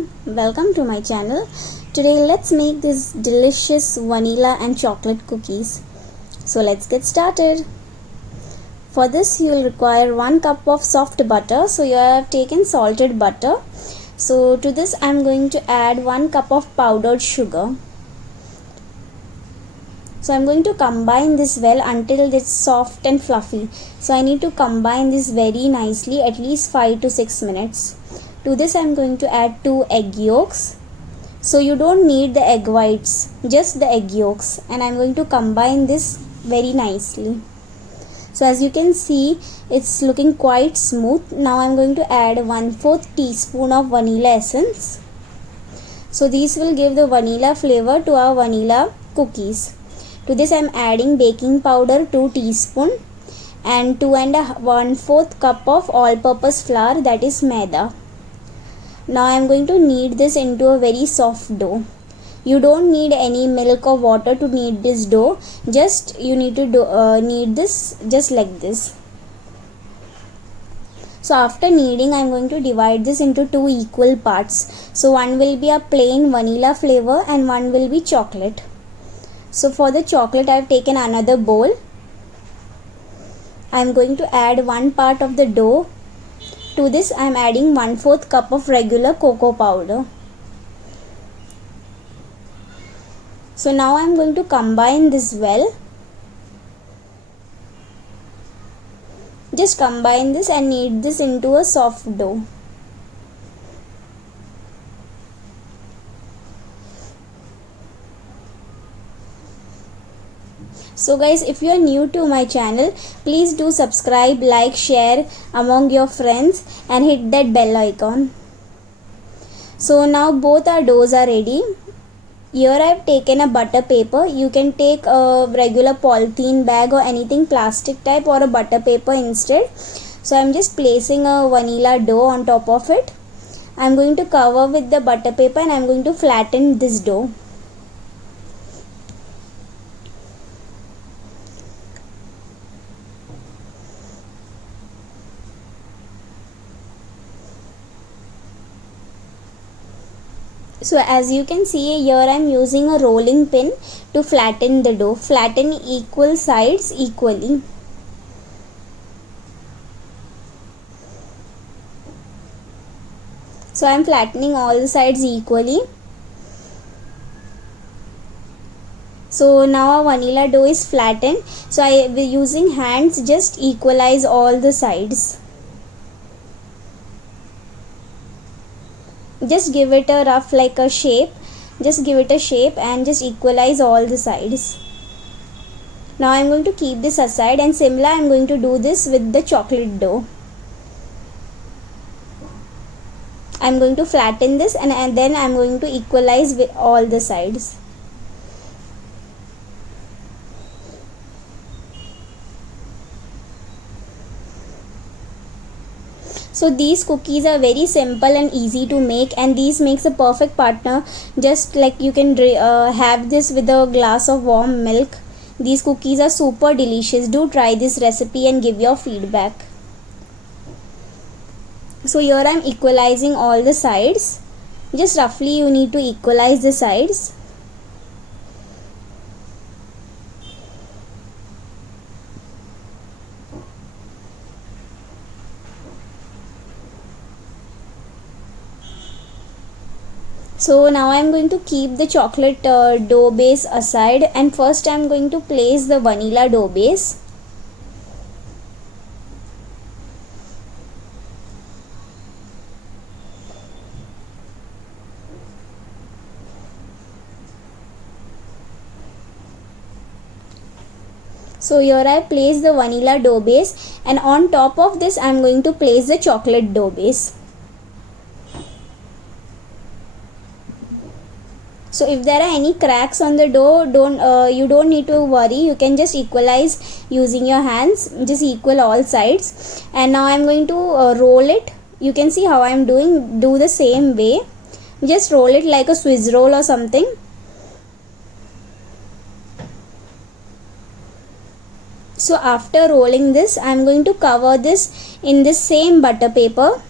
everyone, welcome to my channel. Today let's make this delicious vanilla and chocolate cookies. So let's get started. For this you will require 1 cup of soft butter. So you have taken salted butter. So to this I am going to add 1 cup of powdered sugar. So I am going to combine this well until it's soft and fluffy. So I need to combine this very nicely, at least 5 to 6 minutes. To this I am going to add 2 egg yolks. So you don't need the egg whites, just the egg yolks, and I am going to combine this very nicely. So as you can see, it's looking quite smooth. Now I am going to add 1/4 teaspoon of vanilla essence. So these will give the vanilla flavor to our vanilla cookies. To this I am adding baking powder 2 teaspoon and 2 1/4 cup of all-purpose flour, that is maida. Now I am going to knead this into a very soft dough. You don't need any milk or water to knead this dough. Just you need to knead this just like this. So after kneading I am going to divide this into 2 equal parts. So one will be a plain vanilla flavor and one will be chocolate. So for the chocolate I have taken another bowl. I am going to add 1 part of the dough. To this I am adding 1/4 cup of regular cocoa powder. So now I am going to combine this well. Just combine this and knead this into a soft dough. So guys, if you are new to my channel, please do subscribe, like, share among your friends and hit that bell icon. So now both our doughs are ready. Here I have taken a butter paper. You can take a regular polythene bag or anything plastic type or a butter paper instead. So I am just placing a vanilla dough on top of it. I am going to cover with the butter paper and I am going to flatten this dough. So as you can see here, I am using a rolling pin to flatten the dough. Flatten equal sides equally. So I am flattening all the sides equally. So now our vanilla dough is flattened. So I will using hands just equalize all the sides. Just give it a rough like a shape. Just give it a shape and just equalize all the sides. Now I am going to keep this aside, and similar I am going to do this with the chocolate dough. I am going to flatten this and then I am going to equalize with all the sides. So these cookies are very simple and easy to make, and these makes a perfect partner. Just like you can have this with a glass of warm milk. These cookies are super delicious. Do try this recipe and give your feedback. So here I am equalizing all the sides. Just roughly you need to equalize the sides. So now I am going to keep the chocolate dough base aside, and first I am going to place the vanilla dough base. So here I place the vanilla dough base, and on top of this I am going to place the chocolate dough base. So if there are any cracks on the dough, you don't need to worry. You can just equalize using your hands. Just equal all sides. And now I am going to roll it. You can see how I am doing. Do the same way. Just roll it like a Swiss roll or something. So after rolling this, I am going to cover this in the same butter paper.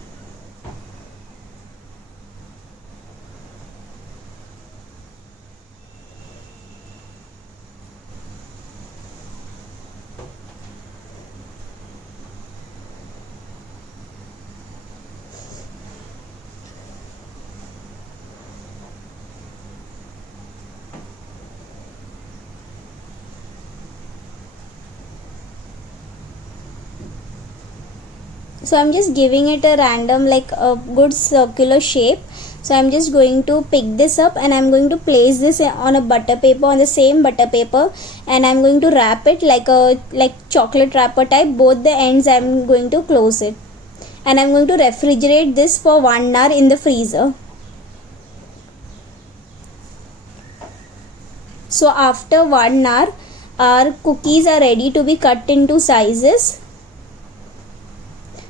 So I'm just giving it a random, like a good circular shape. So I'm just going to pick this up and I'm going to place this on a butter paper, on the same butter paper, and I'm going to wrap it like chocolate wrapper type. Both the ends I'm going to close it, and I'm going to refrigerate this for 1 hour in the freezer. So after 1 hour, our cookies are ready to be cut into sizes.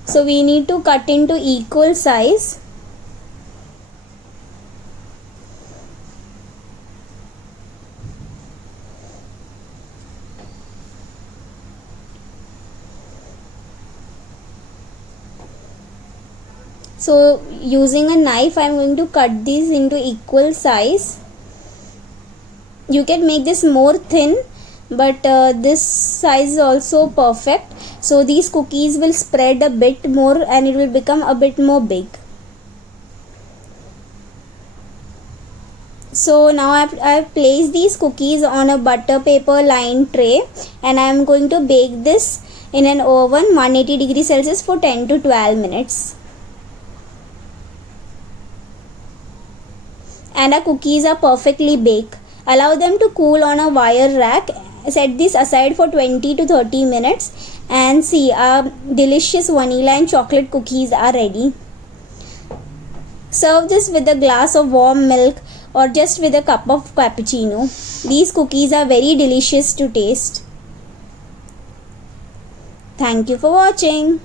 So we need to cut into equal size. So using a knife, I am going to cut these into equal size. You can make this more thin, but this size is also perfect. So these cookies will spread a bit more and it will become a bit more big. So now I've placed these cookies on a butter paper lined tray, and I am going to bake this in an oven 180 degrees Celsius for 10 to 12 minutes. And our cookies are perfectly baked. Allow them to cool on a wire rack. Set this aside for 20 to 30 minutes, and see, our delicious vanilla and chocolate cookies are ready. Serve this with a glass of warm milk or just with a cup of cappuccino. These cookies are very delicious to taste. Thank you for watching.